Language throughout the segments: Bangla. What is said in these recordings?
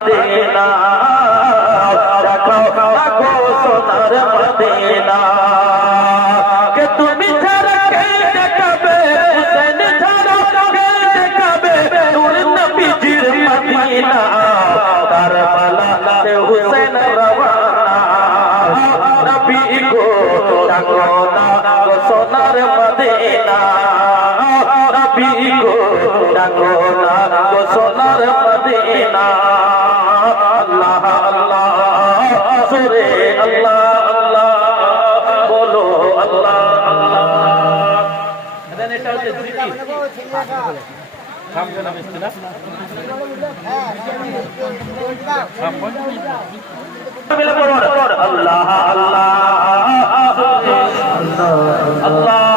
মদিনা রাখো রাখো সোনার মদিনা কে তুমি ছাড়া কে দেখাবে? হুসেন ছাড়া কে দেখাবে? নূর নবীজির মদিনা। কারবালা তে হুসেন রওয়ানা। নবী গো রাখো না সোনার মদিনা। নবী গো রাখো না সোনার মদিনা। বেচতে না মিলে পড়ো আল্লাহ আল্লাহ আল্লাহ আল্লাহ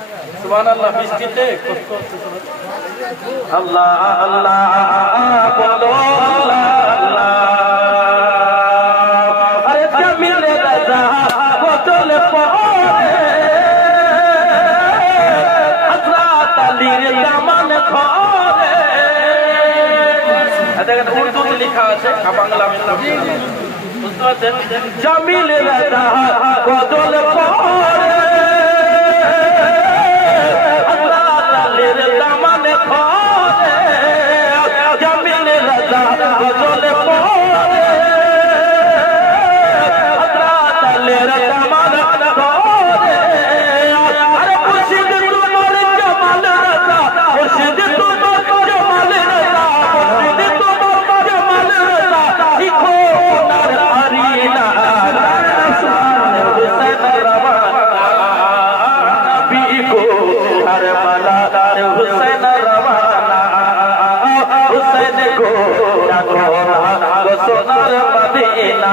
সুবহান আল্লাহ বৃষ্টিতে। আল্লাহ আল্লাহ, বলো, আল্লাহ আল্লাহ। আরে জামিল রাজা বোতল পরে। হযরত আলীর দামান ধরে দেখেন, উর্দুতে আছে, বাংলা না বুঝতে পারছেন? জামিল রাজা বোতল পরে। হুসেন